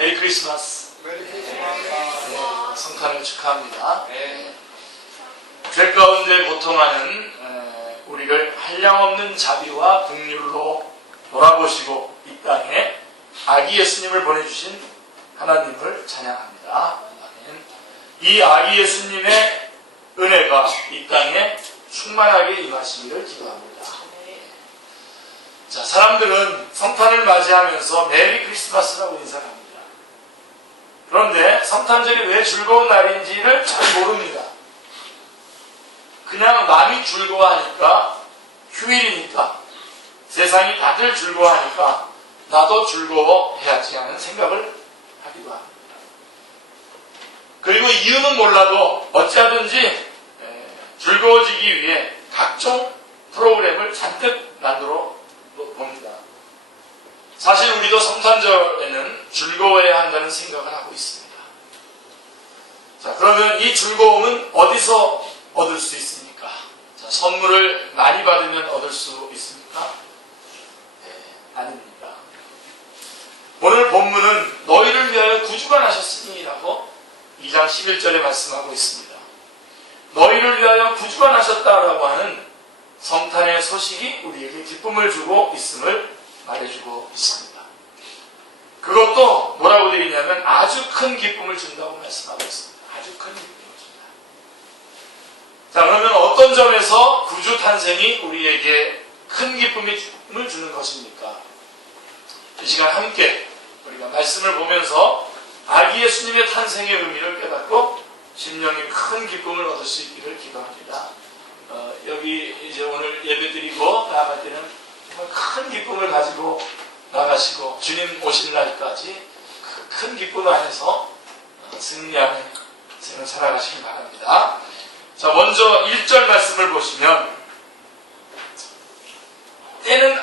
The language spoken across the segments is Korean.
메리 크리스마스. 성탄을 축하합니다. 죄 가운데 고통하는 우리를 한량없는 자비와 긍휼로 돌아보시고 이 땅에 아기 예수님을 보내주신 하나님을 찬양합니다. 이 아기 예수님의 은혜가 이 땅에 충만하게 임하시기를 기도합니다. 자, 사람들은 성탄을 맞이하면서 메리 크리스마스라고 인사를 합니다. 그런데 성탄절이 왜 즐거운 날인지를 잘 모릅니다. 그냥 남이 즐거워하니까, 휴일이니까, 세상이 다들 즐거워하니까 나도 즐거워해야지 하는 생각을 하기도 합니다. 그리고 이유는 몰라도 어찌하든지 즐거워지기 위해 각종 프로그램을 잔뜩 만들어 봅니다. 사실 우리도 성탄절에는 즐거워해야 한다는 생각을 하고 있습니다. 자, 그러면 이 즐거움은 어디서 얻을 수 있습니까? 자, 선물을 많이 받으면 얻을 수 있습니까? 네, 아닙니다. 오늘 본문은 너희를 위하여 구주가 나셨으니 라고 2장 11절에 말씀하고 있습니다. 너희를 위하여 구주가 나셨다라고 하는 성탄의 소식이 우리에게 기쁨을 주고 있음을 말해주고 있습니다. 그것도 뭐라고 되어 있냐면 아주 큰 기쁨을 준다고 말씀하고 있습니다. 아주 큰 기쁨을 준다. 자, 그러면 어떤 점에서 구주 탄생이 우리에게 큰 기쁨을 주는 것입니까? 이 시간 함께 우리가 말씀을 보면서 아기 예수님의 탄생의 의미를 깨닫고 심령이 큰 기쁨을 얻을 수 있기를 기도합니다. 여기 이제 오늘 예배 드리고 나갈 때는 정말 큰 기쁨을 가지고 나가시고 주님 오실 날까지 큰 기쁨 안에서 승리하는 생을 살아가시기 바랍니다. 자, 먼저 1절 말씀을 보시면 때는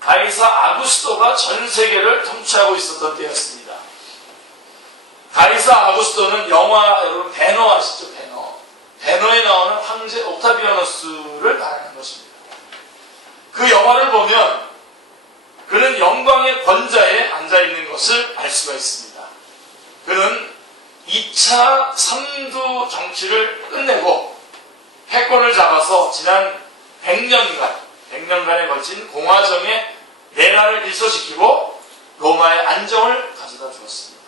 가이사 아구스토가 전 세계를 통치하고 있었던 때였습니다. 가이사 아구스토는 영화, 여러분 배너 아시죠? 배너에 나오는 황제 옥타비아누스를 말하는 것입니다. 그 영화를 보면 그는 영광의 권좌에 앉아있는 것을 알 수가 있습니다. 그는 2차 삼두 정치를 끝내고 패권을 잡아서 지난 100년간에 걸친 공화정의 내란을 일소시키고 로마의 안정을 가져다 주었습니다.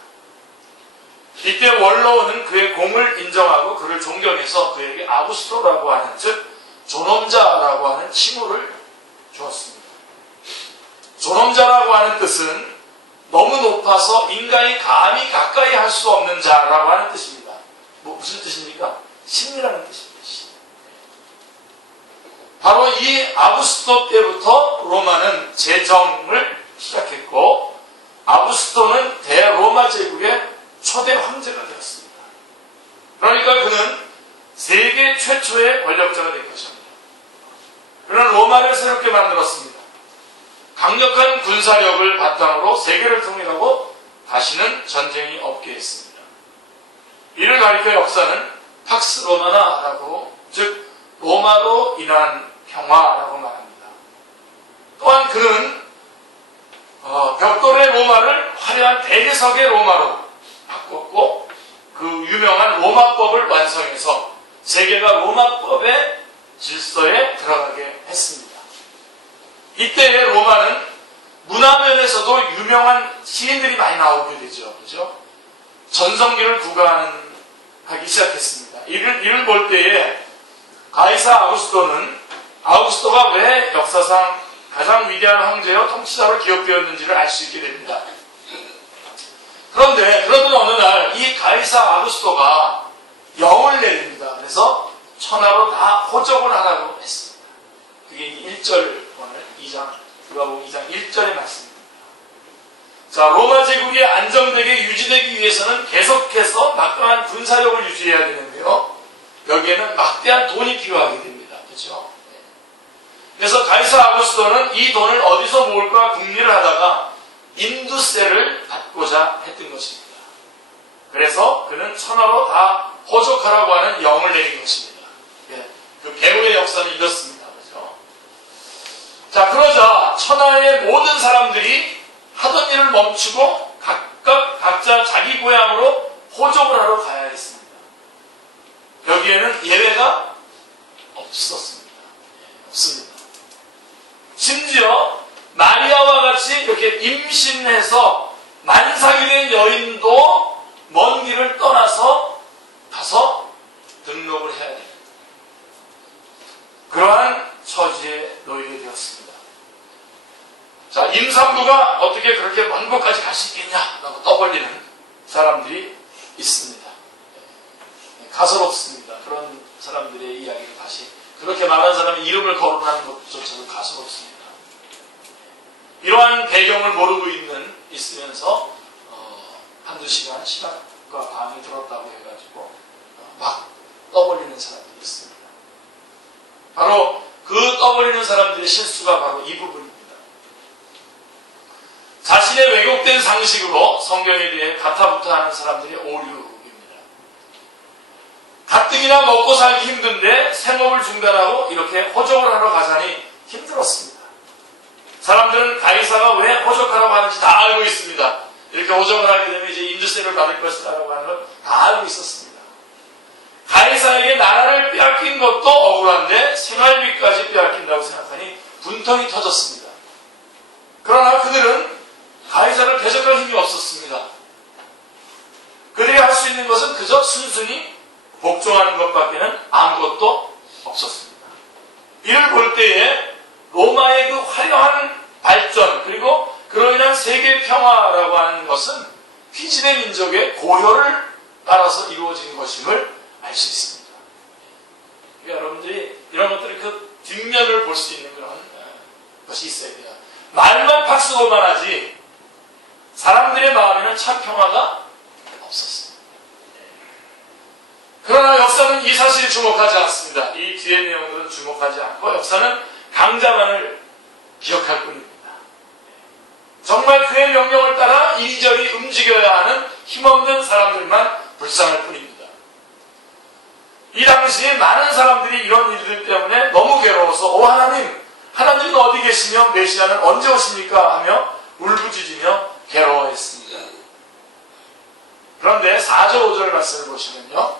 이때 원로는 그의 공을 인정하고 그를 존경해서 그에게 아구스토라고 하는, 즉 존엄자라고 하는 칭호를 주었습니다. 존엄자라고 하는 뜻은 너무 높아서 인간이 감히 가까이 할 수 없는 자라고 하는 뜻입니다. 무슨 뜻입니까? 신이라는 뜻입니다. 신. 바로 이 아구스토 때부터 로마는 제정을 시작했고 아구스토는 대로마 제국의 초대 황제가 되었습니다. 그러니까 그는 세계 최초의 권력자가 된 것입니다. 그는 로마를 새롭게 만들었습니다. 강력한 군사력을 바탕으로 세계를 통일하고 다시는 전쟁이 없게 했습니다. 이를 가리켜 역사는 팍스 로마나라고, 즉 로마로 인한 평화라고 말합니다. 또한 그는 벽돌의 로마를 화려한 대리석의 로마로 바꿨고 그 유명한 로마법을 완성해서 세계가 로마법의 질서에 들어가게 했습니다. 이때의 로마는 문화면에서도 유명한 시인들이 많이 나오게 되죠. 그죠? 전성기를 구가하기 시작했습니다. 이를 볼 때에 가이사 아구스토가 왜 역사상 가장 위대한 황제여 통치자로 기억되었는지를 알 수 있게 됩니다. 그런데 그러던 어느 날 이 가이사 아구스토가 영을 내립니다. 그래서 천하로 다 호적을 하라고 했습니다. 그게 1절 오늘 2장 누가복음 2장 1절의 말씀입니다. 자, 로마 제국이 안정되게 유지되기 위해서는 계속해서 막강한 군사력을 유지해야 되는데요. 여기에는 막대한 돈이 필요하게 됩니다. 그렇죠? 그래서 가이사 아구스토는 이 돈을 어디서 모을까 궁리를 하다가 인두세를 받고자 했던 것입니다. 그래서 그는 천하로 다 호족하라고 하는 영을 내린 것입니다. 그 배후의 역사는 이렇습니다. 그렇죠? 자, 그러자 천하의 모든 사람들이 하던 일을 멈추고 각각 각자 자기 고향으로 호적을 하러 가야 했습니다. 여기에는 예외가 없었습니다. 없습니다. 심지어 마리아와 같이 이렇게 임신해서 만삭이 된 여인도 먼 길을 떠나서 가서 등록을 해야 됩니다. 그러한 처지에 놓이게 되었습니다. 자, 임산부가 어떻게 그렇게 먼 곳까지 갈 수 있겠냐라고 떠벌리는 사람들이 있습니다. 가소롭습니다. 그런 사람들의 이야기를 다시 그렇게 말하는 사람의 이름을 거론하는 것조차도 가소롭습니다. 이러한 배경을 모르고 있으면서 한두 시간 시간과 밤이 들었다고 해가지고 막 떠벌리는 사람들이 있습니다. 바로 그 떠벌리는 사람들의 실수가 바로 이 부분입니다. 자신의 왜곡된 상식으로 성경에 대해 가타부타하는 사람들의 오류입니다. 가뜩이나 먹고 살기 힘든데 생업을 중단하고 이렇게 호적을 하러 가자니 힘들었습니다. 사람들은 가이사가 왜 호적하러 가는지 다 알고 있습니다. 이렇게 호적을 하게 되면 이제 인두세를 받을 것이라고 하는 걸 다 알고 있었습니다. 가이사에게 나라를 빼앗긴 것도 억울한데 생활비까지 빼앗긴다고 생각하니 분통이 터졌습니다. 그러나 그들은 가이사를 대적할 힘이 없었습니다. 그들이 할 수 있는 것은 그저 순순히 복종하는 것밖에는 아무것도 없었습니다. 이를 볼 때에 로마의 그 화려한 발전 그리고 그로 인한 세계 평화라고 하는 것은 피지의 민족의 고혈을 따라서 이루어진 것임을 알 수 있습니다. 그러니까 여러분들이 이런 것들을 그 뒷면을 볼 수 있는 그런 것이 있어야 돼요. 말만 박수고만 하지 사람들의 마음에는 참 평화가 없었습니다. 그러나 역사는 이 사실에 주목하지 않습니다. 이 뒤의 내용들은 주목하지 않고 역사는 강자만을 기억할 뿐입니다. 정말 그의 명령을 따라 이리저리 움직여야 하는 힘없는 사람들만 불쌍할 뿐입니다. 이 당시에 많은 사람들이 이런 일들 때문에 너무 괴로워서 하나님은 어디 계시며 메시아는 언제 오십니까? 하며 울부짖으며 괴로워했습니다. 그런데 4절 5절 말씀을 보시면요.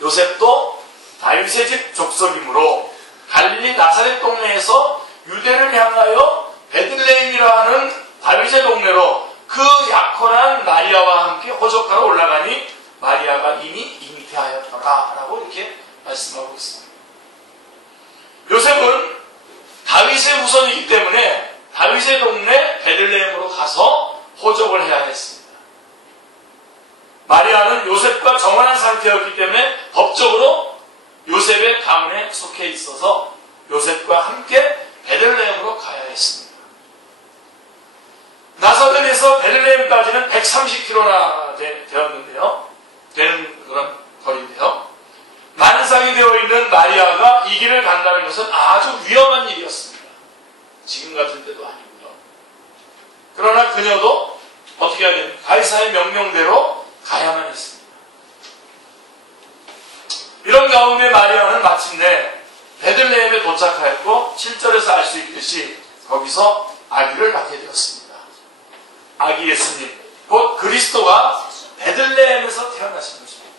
요셉도 다윗의 집 족속이므로 갈릴리 나사렛 동네에서 유대를 향하여 베들레헴이라 하는 다윗의 동네로 그 약혼한 마리아와 함께 호적하러 올라가니 마리아가 이미 잉태하였더라 라고 이렇게 말씀하고 있습니다. 요셉은 다윗의 후손이기 때문에 다윗의 동네 베들레헴으로 가서 호적을 해야 했습니다. 마리아는 요셉과 정혼한 상태였기 때문에 법적으로 요셉의 가문에 속해 있어서 요셉과 함께 베들레헴으로 가야 했습니다. 나사렛에서 베들레헴까지는 130km나 되는 그런 거리인데요. 만삭이 되어 있는 마리아가 이 길을 간다는 것은 아주 위험한 일이었습니다. 지금 같은 때도 아니고요. 그러나 그녀도 어떻게 해야 됩니까? 가이사의 명령대로 가야만 했습니다. 이런 가운데 마리아는 마침내 베들레헴에 도착하였고 7절에서 알 수 있듯이 거기서 아기를 낳게 되었습니다. 아기 예수님, 곧 그리스도가 베들레헴에서 태어나신 것입니다.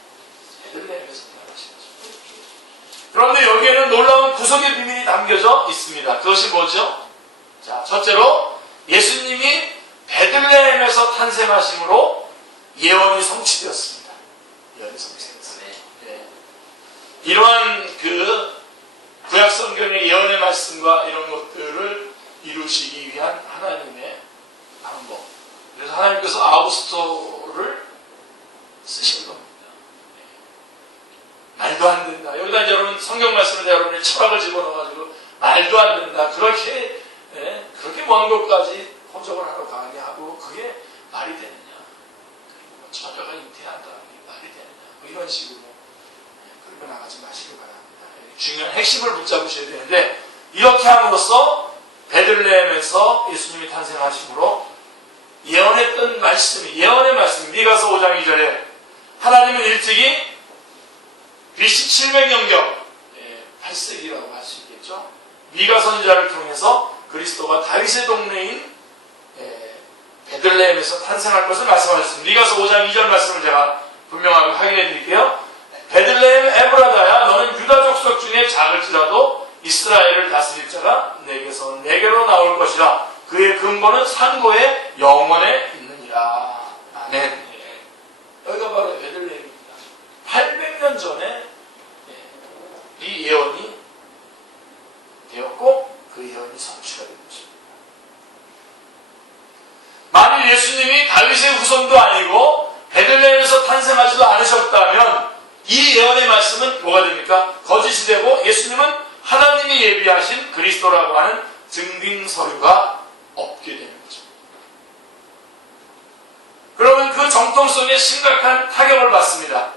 베들레헴에서 태어나신 것입니다. 그런데 여기에는 놀라운 구속의 비밀이 담겨져 있습니다. 그것이 뭐죠? 자, 첫째로 예수님이 베들레헴에서 탄생하심으로 예언이 성취되었습니다. 예언이 성취되었습니다. 네. 이러한 그 구약 성경의 예언의 말씀과 이런 것들을 이루시기 위한 하나님의 방법. 그래서 하나님께서 아우구스토를 쓰신 겁니다. 말도 안 된다. 여기다 이제 여러분 성경 말씀을 여러분이 철학을 집어넣어가지고 말도 안 된다. 그렇게 먼 곳까지 호적을 하러 가게 하고 그게 말이 되느냐. 그리고 처녀가 잉태한다. 말이 되느냐. 이런 식으로 그렇게 나가지 마시기 바랍니다. 중요한 핵심을 붙잡으셔야 되는데 이렇게 함으로써 베들레헴에서 예수님이 탄생하심으로 예언했던 말씀이 예언의 말씀 미가서 5장 2절에 하나님은 일찍이 BC 700년경 8세기라고 할 수 있겠죠. 미가 선지자를 통해서 그리스도가 다윗의 동네인 베들레헴에서 탄생할 것을 말씀하셨습니다. 미가서 5장 2절 말씀을 제가 분명하게 확인해 드릴게요. 베들레헴 에브라다야 너는 유다 족속 중에 작을지라도 이스라엘을 다스릴 자가 내게서 내게로 나올 것이라. 그의 근본은 산고의 영원에 있느니라. 아멘. 여기가 바로 베들레헴입니다. 800년 전에 이 예언이 되었고 그 예언이 성취가 된 것입니다. 만일 예수님이 다윗의 후손도 아니고 베들레헴에서 탄생하지도 않으셨다면 이 예언의 말씀은 뭐가 됩니까? 거짓이 되고 예수님은 하나님이 예비하신 그리스도라고 하는 증빙 서류가 없게 되는 거죠. 그러면 그 정통성에 심각한 타격을 받습니다.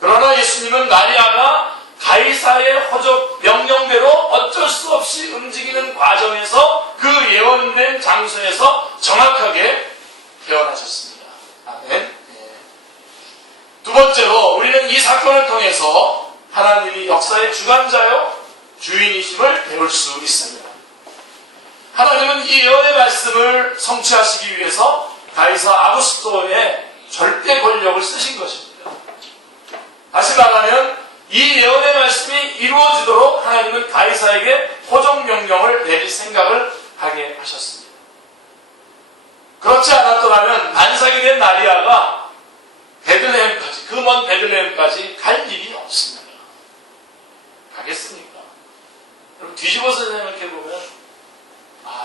그러나 예수님은 마리아가 가이사의 허접 명령대로 어쩔 수 없이 움직이는 과정에서 그 예언된 장소에서 정확하게 태어나셨습니다. 아멘. 두 번째로 우리는 이 사건을 통해서 하나님이 역사의 주관자요 주인이심을 배울 수 있습니다. 하나님은 이 예언의 말씀을 성취하시기 위해서 가이사 아구스토의 절대 권력을 쓰신 것입니다. 다시 말하면 이 예언의 말씀이 이루어지도록 하나님은 가이사에게 호정 명령을 내릴 생각을 하게 하셨습니다. 그렇지 않았더라면 난사기 된 마리아가 베들레헴까지, 그 먼 베들레헴까지 갈 일이 없습니다. 가겠습니까? 여러분 뒤집어서 생각해보면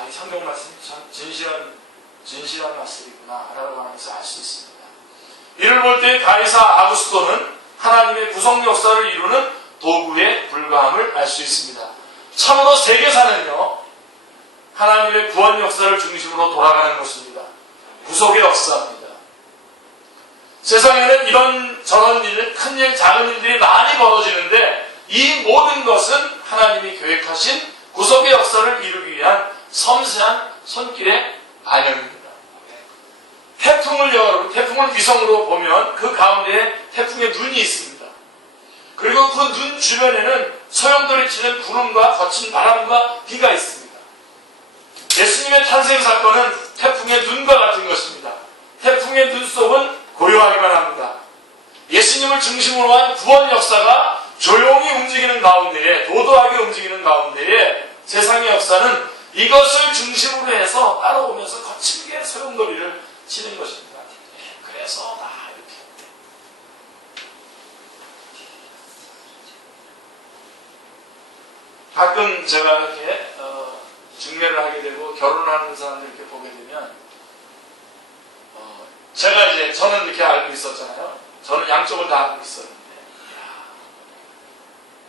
이 성경 말씀이 참 진실한 말씀이구나 라고 하면서 알 수 있습니다. 이를 볼 때 가이사 아구스토는 하나님의 구속 역사를 이루는 도구에 불과함을 알 수 있습니다. 참으로 세계사는요 하나님의 구원 역사를 중심으로 돌아가는 것입니다. 구속의 역사입니다. 세상에는 이런 저런 일, 큰 일, 작은 일들이 많이 벌어지는데 이 모든 것은 하나님이 계획하신 구속의 역사를 이루기 위한 섬세한 손길의 반영입니다. 태풍을 위성으로 보면 그 가운데에 태풍의 눈이 있습니다. 그리고 그 눈 주변에는 소용돌이치는 구름과 거친 바람과 비가 있습니다. 예수님의 탄생 사건은 태풍의 눈과 같은 것입니다. 태풍의 눈 속은 고요하기만 합니다. 예수님을 중심으로 한 구원 역사가 조용히 움직이는 가운데에, 도도하게 움직이는 가운데에 세상의 역사는 이것을 중심으로 해서 따라오면서 거칠게 소용돌이를 치는 것입니다. 그래서 다 이렇게 가끔 제가 이렇게 중매를 하게 되고 결혼하는 사람들 이렇게 보게 되면 제가 이제 저는 이렇게 알고 있었잖아요. 저는 양쪽을 다 알고 있었는데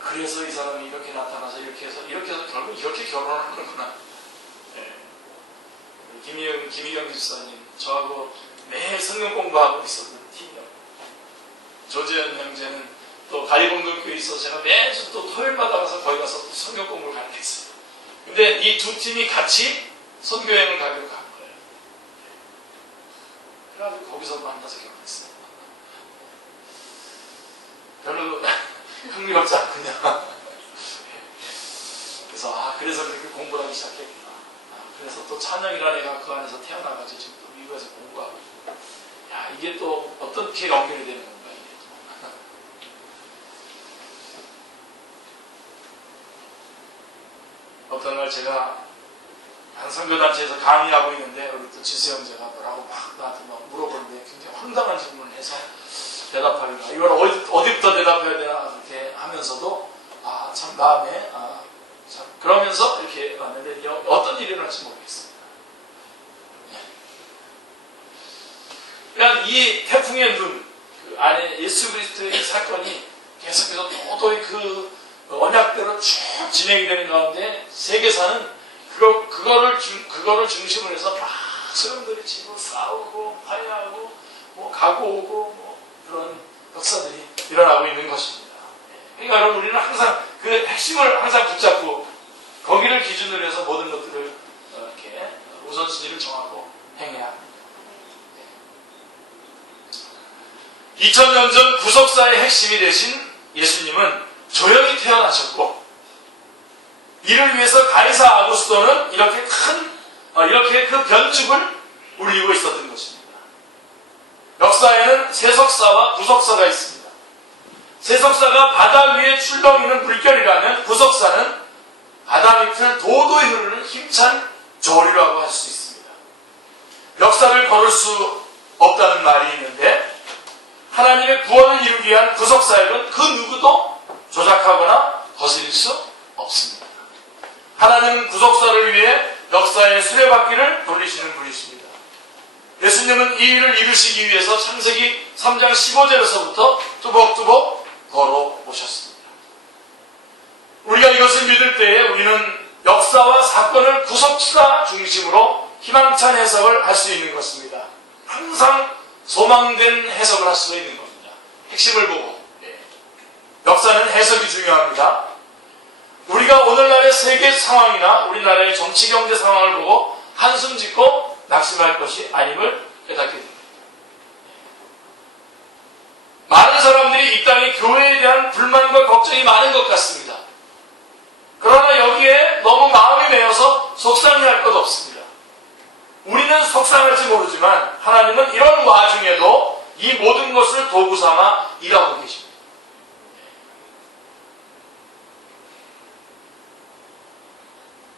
그래서 이 사람이 이렇게 나타나서 이렇게 해서 결국 이렇게 결혼을 하는구나. 김희경 집사님 저하고 매일 성경 공부하고 있었던 팀이요. 조재현 형제는 또 가리봉동교회에 있어서 제가 매주 또 토요일마다 가서 거기 가서 또 성경 공부를 가르쳤어요. 근데 이 두 팀이 같이 선교여행을 가기로 간 거예요. 그래가지고 거기서 만나서 결혼했어요. 별로 흥미롭지 않군요. 그래서 그래서 그렇게 공부를 하기 시작했구나. 그래서 또 찬영이라는 애가 그 안에서 태어나가지고 지금 또 미국에서 공부하고 이게 또 어떻게 연결이 되는 건가 이게 또. 어떤 날 제가 한 선교단체에서 강의하고 있는데 우리 또 지수 형제가 뭐라고 막 나한테 막 물어보는데 굉장히 황당한 질문을 해서 대답하기가 이걸 어디부터 대답해야 되나 이렇게 하면서도 참 마음에 참 그러면서 이렇게 왔는데 어떤 일이 일어날지 모르겠습니다. 그냥 이 태풍의 눈, 그 안에 예수 그리스도의 사건이 계속해서 도저히 그 언약대로 쭉 진행이 되는 가운데 세계사는 그거를 중심으로 해서 막 소용돌이 치고 싸우고 화해하고 뭐 가고 오고 뭐 그런 역사들이 일어나고 있는 것입니다. 그러니까 여러분 우리는 항상 그 핵심을 항상 붙잡고 거기를 기준으로 해서 모든 것들을 이렇게 우선순위를 정하고 행해야 합니다. 2000년 전 구속사의 핵심이 되신 예수님은 조용히 태어나셨고 이를 위해서 가이사 아구스토는 이렇게 그 변죽을 울리고 있었던 것입니다. 역사에는 세석사와 구석사가 있습니다. 세석사가 바다 위에 출렁이는 물결이라면 구석사는 바다 밑을 도도히 흐르는 힘찬 조류라고 할 수 있습니다. 역사를 걸을 수 없다는 말이 있는데 하나님의 구원을 이루기 위한 구속사역은 그 누구도 조작하거나 거스릴 수 없습니다. 하나님은 구속사를 위해 역사의 수레바퀴를 돌리시는 분이십니다. 예수님은 이 일을 이루시기 위해서 창세기 3장 15절에서부터 뚜벅뚜벅 걸어오셨습니다. 우리가 이것을 믿을 때에 우리는 역사와 사건을 구속사 중심으로 희망찬 해석을 할 수 있는 것입니다. 항상 소망된 해석을 할 수 있는 겁니다. 핵심을 보고. 역사는 해석이 중요합니다. 우리가 오늘날의 세계 상황이나 우리나라의 정치 경제 상황을 보고 한숨 짓고 낙심할 것이 아님을 깨닫게 됩니다. 많은 사람들이 이 땅에 교회에 대한 불만과 걱정이 많은 것 같습니다. 그러나 여기에 너무 마음이 메어서 속상해할 것 없습니다. 우리는 속상할지 모르지만 하나님은 이런 와중에도 이 모든 것을 도구 삼아 일하고 계십니다.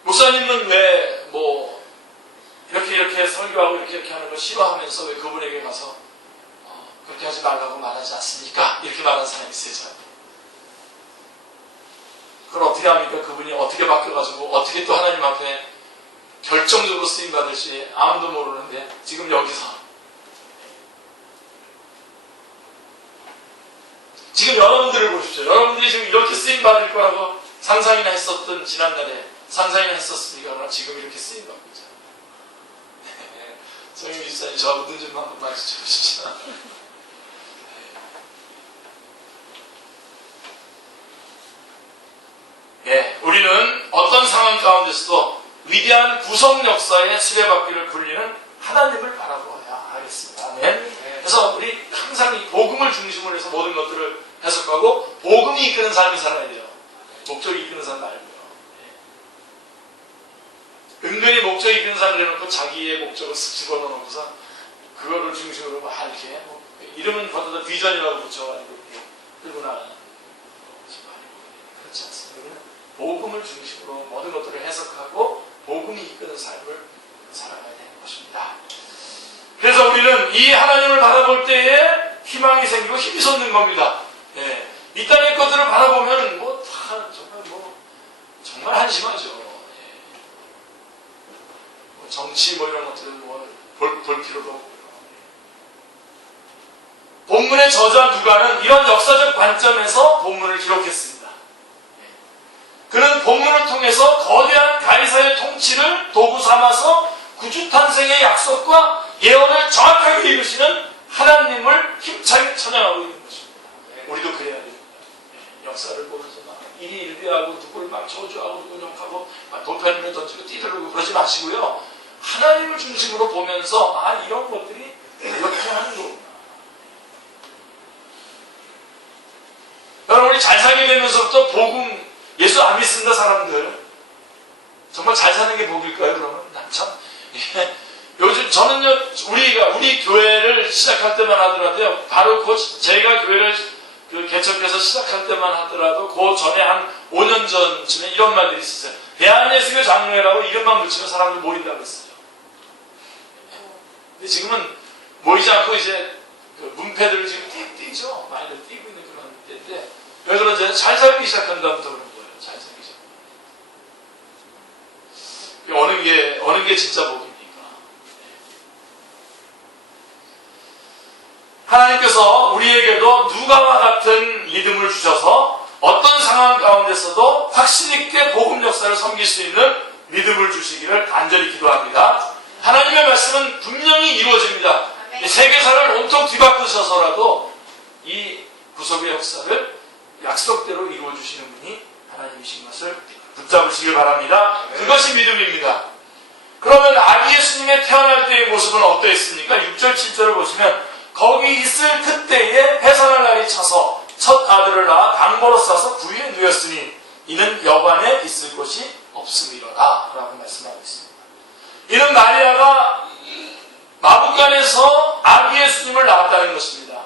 목사님은 왜 이렇게 설교하고 이렇게 하는 거 싫어하면서 왜 그분에게 가서 그렇게 하지 말라고 말하지 않습니까? 이렇게 말하는 사람이 있어요. 그걸 어떻게 합니까? 그분이 어떻게 바뀌어가지고 어떻게 또 하나님 앞에 결정적으로 쓰임받을지 아무도 모르는데 지금 여기서 지금 여러분들을 보십시오. 여러분들이 지금 이렇게 쓰임받을 거라고 상상이나 했었던 지난날에 상상이나 했었으니까 그러나 지금 이렇게 쓰임받고 있잖아요. 성임 집사님 저하고 눈 좀 한번 마주쳐보시죠. 우리는 어떤 상황 가운데서도 위대한 구속 역사의 수레바퀴를 굴리는 하나님을 바라보아야 하겠습니다. 아멘. 그래서 우리 항상 이 복음을 중심으로 해서 모든 것들을 해석하고 복음이 이끄는 삶을 살아야 돼요. 목적이 이끄는 삶 말고요. 은근히 목적이 이끄는 삶을 해놓고 자기의 목적을 쓱 집어넣어놓고서 그거를 중심으로 막 이렇게 이름은 받아도 비전이라고 붙여가지고 이렇게 끌고 나가는 그렇지 않습니다. 우리는 복음을 중심으로 모든 것들을 해석하고 복음이 이끄는 삶을 살아가야 되는 것입니다. 그래서 우리는 이 하나님을 바라볼 때에 희망이 생기고 힘이 솟는 겁니다. 이 땅의 것들을 바라보면 정말 한심하죠. 정치 이런 것들은 볼 필요도 없고요. 본문의 저자 누가는 이런 역사적 관점에서 본문을 기록했습니다. 그는 본문을 통해서 거대한 가이사의 통치를 도구 삼아서 구주탄생의 약속과 예언을 정확하게 이루시는 하나님을 힘차게 찬양하고 있는 것입니다. 우리도 그래야 됩니다. 역사를 보면서 막 일희일비하고 누구를 막 저주하고 누구 욕하고 돌판을 던지고 뛰들고 그러지 마시고요. 하나님을 중심으로 보면서 이런 것들이 이렇게 하는 거구나. 여러분 우리 잘 살게 되면서부터 복음 예수 안 믿습니다 사람들. 정말 잘 사는 게 복일까요? 그러면 난 참 요즘 저는요 우리 교회를 시작할 때만 하더라도요 바로 제가 교회를 개척해서 시작할 때만 하더라도 그 전에 한 5년 전쯤에 이런 말들이 있었어요. 대한예수교 장로회라고 이름만 붙이면 사람들 모인다고 했어요. 근데 지금은 모이지 않고 이제 문패들을 지금 띄죠. 많이들 띄고 있는 그런 때인데 왜 그런지 잘 살기 시작한다부터 그런 거예요. 잘 살기 시작. 어느 게 진짜 복입니까? 하나님께서 우리에게도 누가와 같은 믿음을 주셔서 어떤 상황 가운데서도 확신 있게 복음 역사를 섬길 수 있는 믿음을 주시기를 간절히 기도합니다. 하나님의 말씀은 분명히 이루어집니다. 세계사를 온통 뒤바꾸셔서라도 이 구속의 역사를 약속대로 이루어주시는 분이 하나님이신 것을 붙잡으시길 바랍니다. 그것이 믿음입니다. 그러면 아기 예수님의 태어날 때의 모습은 어떠했습니까? 6절 7절을 보시면 거기 있을 그때에 해산할 날이 차서 첫 아들을 낳아 방보로 싸서 구유에 누였으니 이는 여관에 있을 곳이 없음이로다 라고 말씀하고 있습니다. 이는 마리아가 위해서 아기 예수님을 낳았다는 것입니다.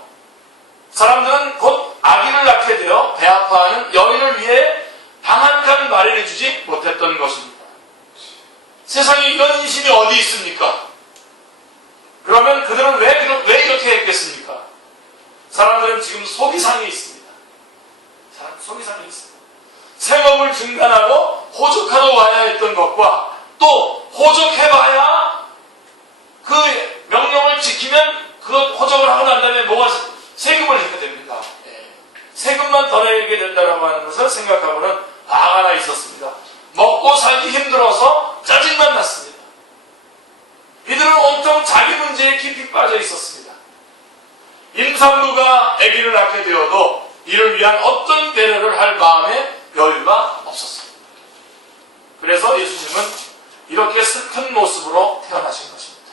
사람들은 곧 아기를 낳게 되어 배 아파하는 여인을 위해 방 한 칸 마련해주지 못했던 것입니다. 세상에 이런 인심이 어디 있습니까? 그러면 그들은 왜 이렇게 했겠습니까? 사람들은 지금 속이상에 있습니다. 속이상에 있습니다. 생업을 중단하고 호적하러 와야 했던 것과 또 호적해봐야 그 명령을 지키면 그 호적을 하고 난 다음에 뭐가 세금을 내게 됩니다. 세금만 더 내게 된다고 하는 것을 생각하고는 화가 나 있었습니다. 먹고 살기 힘들어서 짜증만 났습니다. 이들은 온통 자기 문제에 깊이 빠져 있었습니다. 임산부가 아기를 낳게 되어도 이를 위한 어떤 배려를 할 마음의 여유가 없었습니다. 그래서 예수님은 이렇게 슬픈 모습으로 태어나신 것입니다.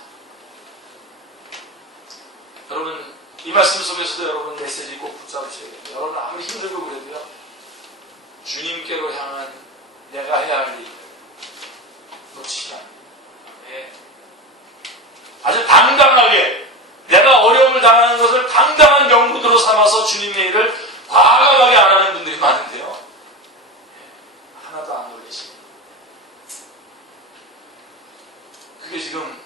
여러분, 이 말씀 속에서도 여러분 메시지 꼭 붙잡으셔야겠네요. 여러분 아무리 힘들고 그래도요, 주님께로 향한 내가 해야 할 일 놓치지 않아요. 네. 아주 당당하게 내가 어려움을 당하는 것을 당당한 경구대로 삼아서 주님의 일을 과감하게 안 하는 분들이 많은데요. 네. 하나도 안 놀리시네요. 그게 지금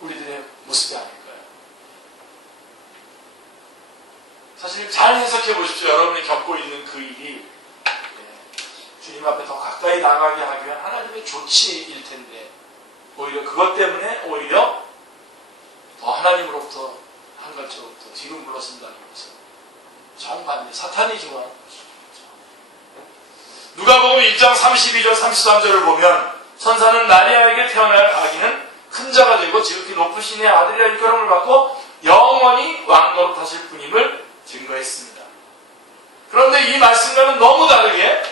우리들의 모습이 아닐까요? 사실 잘 해석해 보십시오. 여러분이 겪고 있는 그 일이 주님 앞에 더 가까이 나가게 하기 위한 하나님의 조치일 텐데, 오히려 그것 때문에 오히려 더 하나님으로부터 한 걸음부터 뒤로 물러선다는 것은 정반대, 사탄이 기원하는 것이죠. 누가복음 1장 32절 33절을 보면 천사는 마리아에게 태어날 아기는 큰 자가 되고 지극히 높으신 이의 아들이라 일컬음을 받고 영원히 왕노릇하실 분임을 증거했습니다. 그런데 이 말씀과는 너무 다르게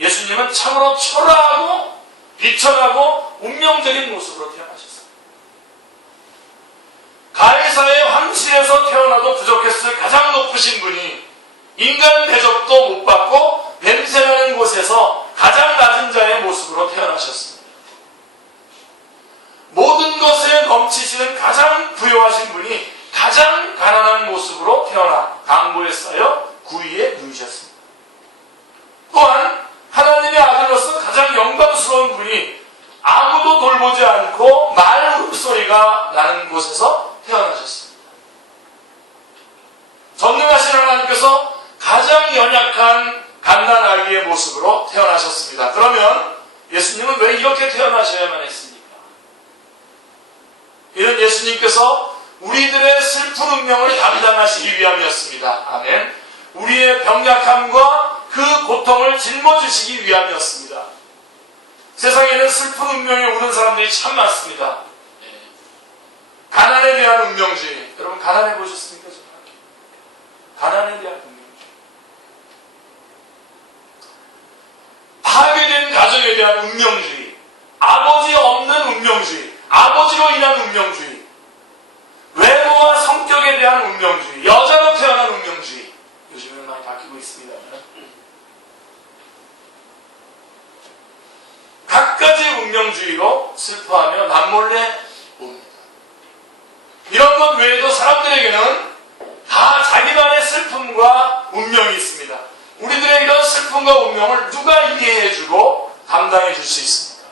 예수님은 참으로 초라하고 비천하고 운명적인 모습으로 태어나셨습니다. 가이사의 황실에서 태어나도 부족했을 가장 높으신 분이 인간 대접도 못 받고 냄새나는 곳에서 가장 낮은 자의 모습으로 태어나셨습니다. 모든 것에 넘치시는 가장 부요하신 분이 가장 가난한 모습으로 태어나 강보에 쌓여 구위에 누이셨습니다. 또한 하나님의 아들로서 가장 영광스러운 분이 아무도 돌보지 않고 말 울음소리가 나는 곳에서 태어나셨습니다. 전능하신 하나님께서 가장 연약한 갓난아기의 모습으로 태어나셨습니다. 그러면 예수님은 왜 이렇게 태어나셔야만 했습니까? 이는 예수님께서 우리들의 슬픈 운명을 감당하시기 위함이었습니다. 아멘. 우리의 병약함과 그 고통을 짊어지시기 위함이었습니다. 세상에는 슬픈 운명에 우는 사람들이 참 많습니다. 가난에 대한 운명주의. 여러분 가난해 보셨습니까? 가난에 대한 운명주의. 파괴된 가정에 대한 운명주의. 아버지 없는 운명주의. 아버지로 인한 운명주의. 외모와 성격에 대한 운명주의. 여자로 태어난 운명주의. 요즘은 많이 바뀌고 있습니다. 각가지 운명주의로 슬퍼하며 남몰래 옵니다. 이런 것 외에도 사람들에게는 다 자기만의 슬픔과 운명이 있습니다. 우리들의 이런 슬픔과 운명을 누가 이해해주고 감당해줄 수 있습니까?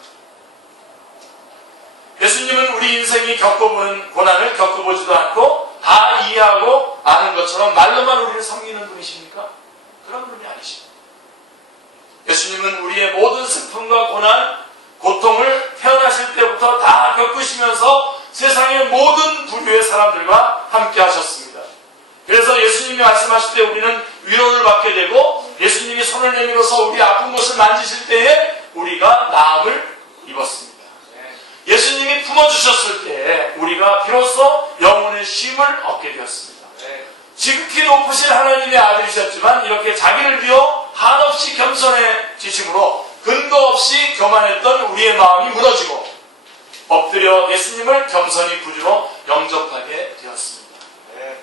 예수님은 우리 인생이 겪어보는 고난을 겪어보지도 않고 다 이해하고 아는 것처럼 말로만 우리를 섬기는 분이십니까? 그런 분이 아니십니다. 예수님은 우리의 모든 슬픔과 고난, 고통을 태어나실 때부터 다 겪으시면서 세상의 모든 부류의 사람들과 함께 하셨습니다. 그래서 예수님이 말씀하실 때 우리는 위로를 받게 되고 예수님이 손을 내밀어서 우리 아픈 곳을 만지실 때에 우리가 나음을 입었습니다. 예수님이 품어주셨을 때에 우리가 비로소 영혼의 쉼을 얻게 되었습니다. 지극히 높으신 하나님의 아들이셨지만 이렇게 자기를 비워 한없이 겸손해지심으로 근거 없이 교만했던 우리의 마음이 무너지고 엎드려 예수님을 겸손히 구주로 영접하게 되었습니다.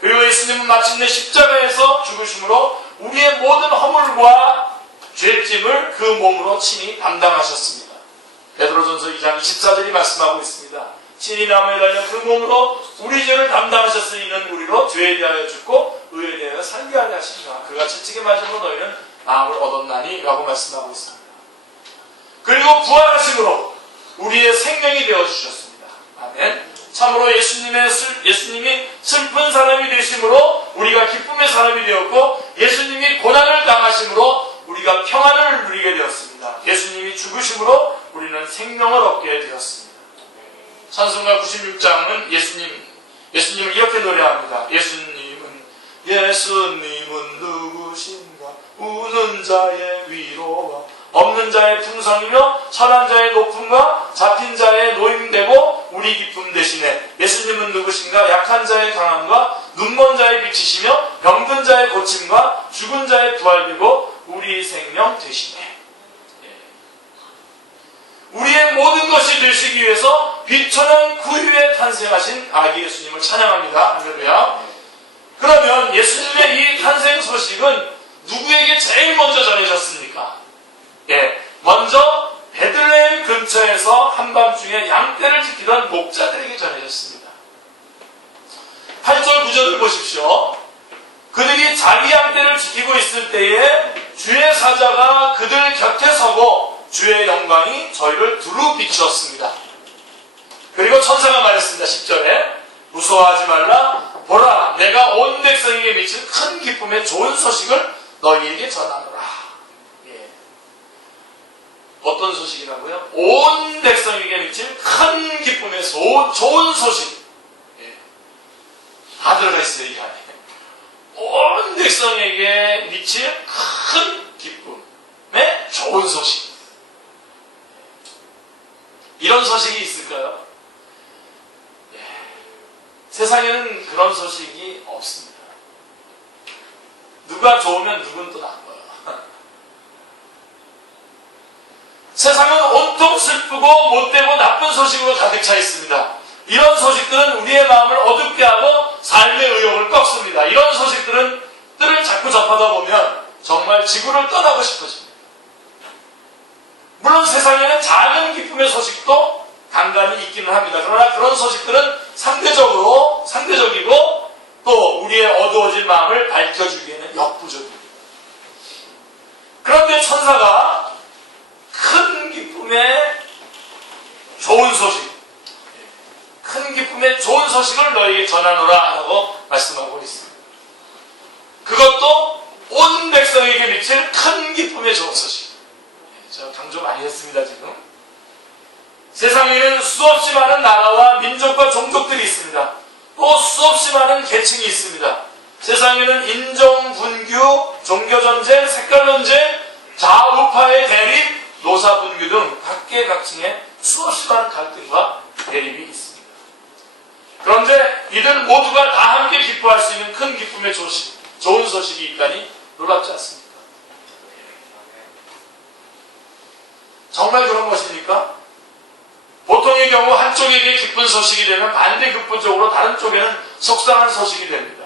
그리고 예수님은 마침내 십자가에서 죽으심으로 우리의 모든 허물과 죄짐을 그 몸으로 친히 담당하셨습니다. 베드로전서 2장 24절이 말씀하고 있습니다. 친히 나무에 달려 그 몸으로 우리 죄를 담당하셨으니 우리로 죄에 대하여 죽고 의에 대하여 살게 하려 하시니라. 그가 채찍에 맞음으로 너희는 마음을 얻었나니 라고 말씀하고 있습니다. 그리고 부활하심으로 우리의 생명이 되어주셨습니다. 아멘. 참으로 예수님이 슬픈 사람이 되심으로 우리가 기쁨의 사람이 되었고, 예수님이 고난을 당하심으로 우리가 평안을 누리게 되었습니다. 예수님이 죽으심으로 우리는 생명을 얻게 되었습니다. 찬송가 96장은 예수님을 이렇게 노래합니다. 예수님은 누구신가? 우는 자의 위로와 없는 자의 풍성이며 선한 자의 높음과 잡힌 자의 노임되고 우리 기쁨 대신에 예수님은 누구신가? 약한 자의 강함과 눈먼 자의 빛이시며 병든 자의 고침과 죽은 자의 부활되고 우리 생명 되시네. 우리의 모든 것이 되시기 위해서 비천한 구유에 탄생하신 아기 예수님을 찬양합니다. 할렐루야. 그러면 예수님의 이 탄생 소식은 누구에게 제일 먼저 전해졌습니까? 먼저 베들레헴 근처에서 한밤중에 양떼를 지키던 목자들에게 전해졌습니다. 8절 9절을 보십시오. 그들이 자기 양떼를 지키고 있을 때에 주의 사자가 그들 곁에 서고 주의 영광이 저희를 두루 비추었습니다. 그리고 천사가 말했습니다. 10절에 무서워하지 말라. 보라, 내가 온 백성에게 미칠 큰 기쁨의 좋은 소식을 너희에게 전하노라. 어떤 소식이라고요? 온 백성에게 미칠 큰 기쁨의 좋은 소식. 다 들어가 있어요, 이 안에. 온 백성에게 미칠 큰 기쁨의 좋은 소식. 이런 소식이 있을까요? 세상에는 그런 소식이 없습니다. 누가 좋으면 누군 또 나빠요. 세상은 온통 슬프고 못되고 나쁜 소식으로 가득 차 있습니다. 이런 소식들은 우리의 마음을 어둡게 하고 삶의 의욕을 꺾습니다. 이런 소식들을 자꾸 접하다 보면 정말 지구를 떠나고 싶어집니다. 물론 세상에는 작은 기쁨의 소식도 간간히 있기는 합니다. 그러나 그런 소식들은 상대적이고 또 우리의 어두워진 마음을 밝혀주기에는 역부족입니다. 그런데 천사가 큰 기쁨의 좋은 소식, 큰 기쁨의 좋은 소식을 너희에게 전하노라 라고 말씀하고 있습니다. 그것도 온 백성에게 미칠 큰 기쁨의 좋은 소식. 제가 강조 많이 했습니다. 지금 세상에는 수없이 많은 나라와 민족과 종족들이 있습니다. 또 수없이 많은 계층이 있습니다. 세상에는 인종, 분규, 종교전쟁, 색깔론쟁, 좌우파의 대립, 노사분규 등 각계각층의 수없이 많은 갈등과 대립이 있습니다. 그런데 이들 모두가 다 함께 기뻐할 수 있는 큰 기쁨의 좋은 소식이 있다니 놀랍지 않습니까? 정말 그런 것입니까? 보통의 경우 한쪽에게 기쁜 소식이 되면 반대급부적으로 다른 쪽에는 속상한 소식이 됩니다.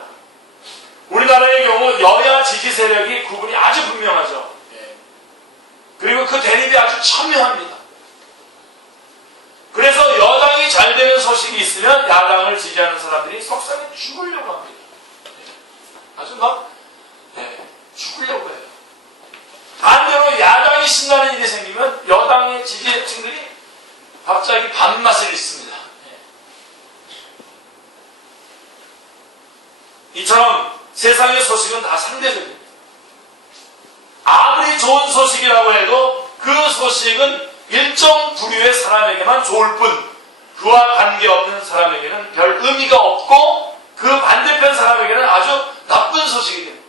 우리나라의 경우 여야 지지 세력이 구분이 아주 분명하죠. 그리고 그 대립이 아주 첨예합니다. 그래서 여당이 잘 되는 소식이 있으면 야당을 지지하는 사람들이 속상해 죽으려고 합니다. 아주 죽으려고 해요. 반대로 야당이 신나는 일이 생기면 여당의 지지층들이 갑자기 밥맛을 잃습니다. 이처럼 세상의 소식은 다 상대적입니다. 아무리 좋은 소식이라고 해도 그 소식은 일정 부류의 사람에게만 좋을 뿐 그와 관계없는 사람에게는 별 의미가 없고 그 반대편 사람에게는 아주 나쁜 소식이 됩니다.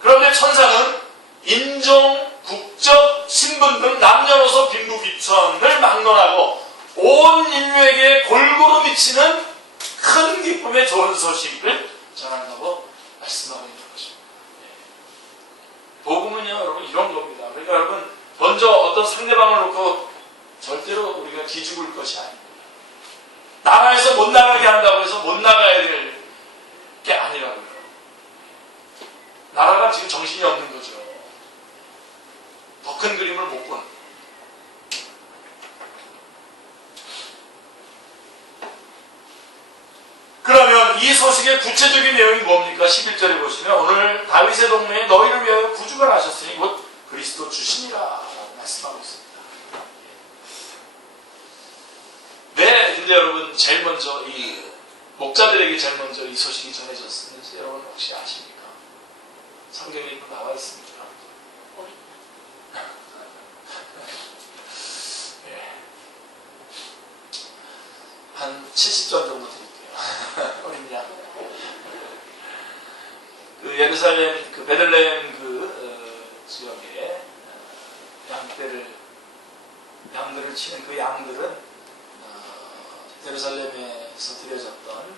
그런데 천사는 인종, 국적, 신분 등 남녀노소 빈부귀천을 막론하고 온 인류에게 골고루 미치는 큰 기쁨의 좋은 소식을 전한다고 말씀하고 있는 것입니다. 복음은요, 여러분, 이런 겁니다. 그러니까 여러분, 먼저 어떤 상대방을 놓고 절대로 우리가 기죽을 것이 아닙니다. 나라에서 못 나가게 한다고 해서 못 나가야 될 게 아니라고요. 나라가 지금 정신이 없는 거죠. 더 큰 그림을 못 보는. 안식의 구체적인 내용이 뭡니까? 11절에 보시면 오늘 다윗의 동네에 너희를 위하여 구주가 나셨으니 곧 그리스도 주시니라 라고 말씀하고 있습니다. 네, 근데 여러분 제일 먼저 이 목자들에게 제일 먼저 이 소식이 전해졌는지 여러분 혹시 아십니까? 성경에 나와 있습니다. 네. 한 70점 정도 드릴게요. 어린 양. 그 예루살렘, 그 베들레헴 지역에 양들을 치는 그 양들은 예루살렘에서 드려졌던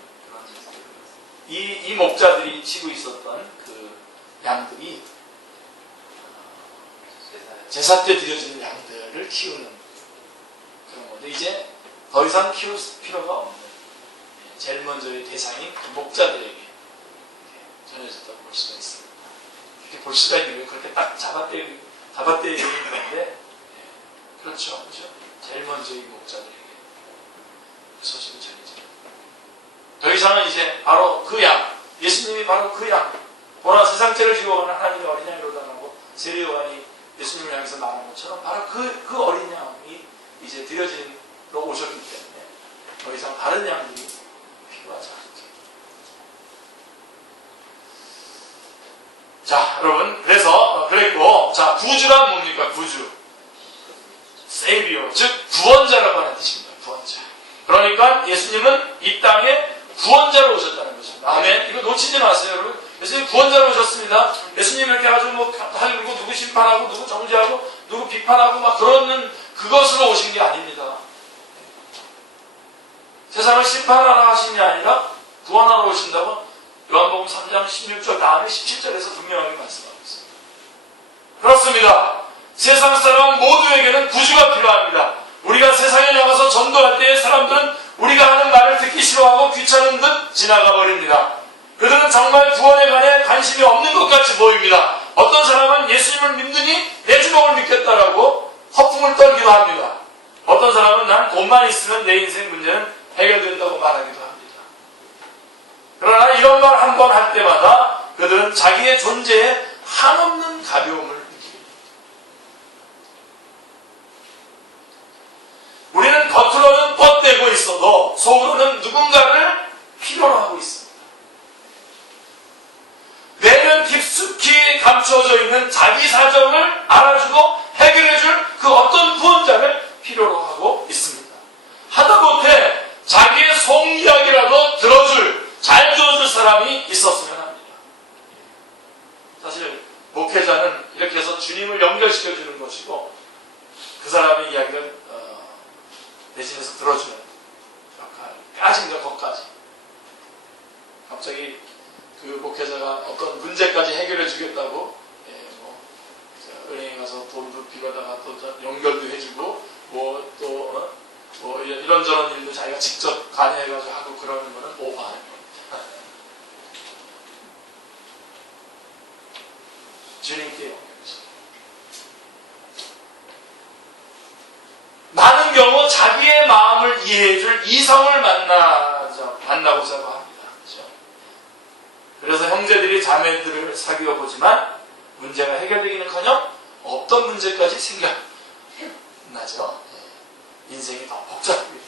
이 목자들이 치고 있었던 그 양들이 제사 때 드려지는 양들을 키우는 그런 건데 이제 더 이상 키울 필요가 없는 제일 먼저의 대상인 그 목자들에게 전해졌다고 볼 수가 있습니다. 이렇게 볼 수가 있는 거 그렇게 딱 잡아떼야 되는데 그렇죠. 제일 먼저 이 목자들에게 소식을 전해져. 더 이상은 이제 바로 그 양, 예수님이 바로 그 양, 보라 세상 죄를 지고 가는 하나님의 어린 양이로다 하고 세례요한이 예수님을 향해서 말한 것처럼 바로 그 어린 양이 이제 드려지러 오셨기 때문에 더 이상 다른 양들이 필요하지 않죠. 자, 여러분, 그랬고, 자, 구주란 뭡니까? 구주. 세이비어, 즉, 구원자라고 하는 뜻입니다. 구원자. 그러니까 예수님은 이 땅에 구원자로 오셨다는 것입니다. 아멘. 이거 놓치지 마세요, 여러분. 예수님 구원자로 오셨습니다. 예수님 이렇게 아주 하려고 누구 심판하고, 누구 정죄하고, 누구 비판하고, 막 그러는 그것으로 오신 게 아닙니다. 세상을 심판하러 하신 게 아니라 구원하러 오신다고 요한복음 3장 16절 다음에 17절에서 분명하게 말씀하고 있습니다. 그렇습니다. 세상 사람 모두에게는 구주가 필요합니다. 우리가 세상에 나가서 전도할 때 사람들은 우리가 하는 말을 듣기 싫어하고 귀찮은 듯 지나가 버립니다. 그들은 정말 구원에 관해 관심이 없는 것 같이 보입니다. 어떤 사람은 예수님을 믿느니 내 주먹을 믿겠다라고 허풍을 떨기도 합니다. 어떤 사람은 난 돈만 있으면 내 인생 문제는 해결된다고 말하기도 합니다. 그러나 이런 말 한 번 할 때마다 그들은 자기의 존재에 한없는 가벼움을 느낍니다. 우리는 겉으로는 뻗대고 있어도 속으로는 누군가를 필요로 하고 있습니다. 내면 깊숙이 감추어져 있는 자기 사정을 알아주고 해결해줄 그 어떤 구원자를 필요로 하고 있습니다. 하다못해 자기의 속 이야기라도 잘 들어줄 사람이 있었으면 합니다. 사실 목회자는 이렇게 해서 주님을 연결시켜주는 것이고 그 사람의 이야기를 대신해서 들어주는 역할, 까진가 것까지. 갑자기 그 목회자가 어떤 문제까지 해결해 주겠다고 은행에 가서 돈도 빌려다가 또 연결도 해주고 이런저런 일도 자기가 직접 관여해가지고 하고 그러는 거는 오버하는 겁니다. 주님께 연결해서. 많은 경우 자기의 마음을 이해해줄 이성을 만나고자 합니다. 그렇죠? 그래서 형제들이 자매들을 사귀어 보지만 문제가 해결되기는커녕 없던 문제까지 생겨나죠. 인생이 더 복잡합니다.